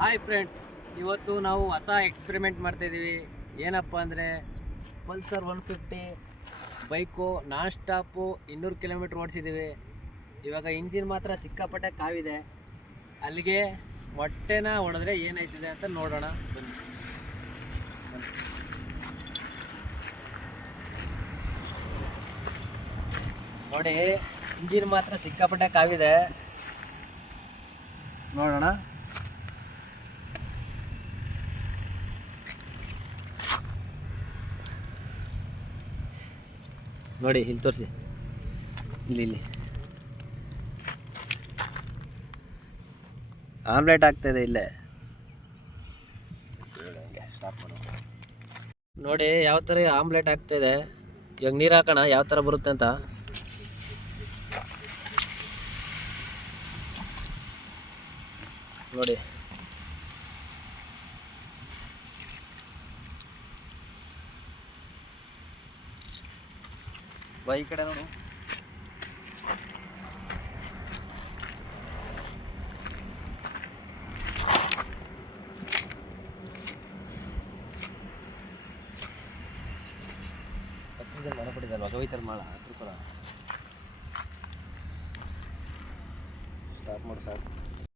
Hi friends ಇವತ್ತು ನಾವು ಹೊಸ ಎಕ್ಸ್ಪೆರಿಮೆಂಟ್ ಮಾಡ್ತಾಯಿದ್ದೀವಿ ಏನಪ್ಪ ಅಂದರೆ Pulsar one fifty bike nonstop ಇನ್ನೂರು ಕಿಲೋಮೀಟ್ರ್ ಓಡಿಸಿದ್ದೀವಿ. ಇವಾಗ ಇಂಜಿನ್ ಮಾತ್ರ ಸಿಕ್ಕಾಪಟ್ಟೆ ಕಾವಿದೆ. ಅಲ್ಲಿಗೆ ಹೊಟ್ಟೆನ ಹೊಡೆದ್ರೆ ಏನಾಯ್ತಿದೆ ಅಂತ ನೋಡೋಣ. ಬನ್ನಿ. ನೋಡಿ ಇಂಜಿನ್ ಮಾತ್ರ ಸಿಕ್ಕಾಪಟ್ಟೆ ಕಾವಿದೆ. ನೋಡೋಣ. ನೋಡಿ, ಇಲ್ಲಿ ತೋರಿಸಿ. ಇಲ್ಲಿ ಇಲ್ಲಿ. ಆಮ್ಲೆಟ್ ಆಗ್ತಾಯಿದೆ ಇಲ್ಲೇ. ನೋಡಿ, ಯಾವ ಥರ ಆಮ್ಲೆಟ್ ಆಗ್ತಾಯಿದೆ ಇವಾಗ ನೀರು ಹಾಕೋಣ, ಯಾವ ಥರ ಬರುತ್ತೆ ಅಂತ. ನೋಡಿ. ಬಾ ಕಡೆ ನೋಡು. ಹತ್ತಿರ ಮನೆ ಪಡಿದಲ್ವಾ ಕವಿತರ ಮಾಳ ತ್ರಿಪುರ ಸ್ಟಾಪ್ ಮಾಡಿ ಸಾಕು.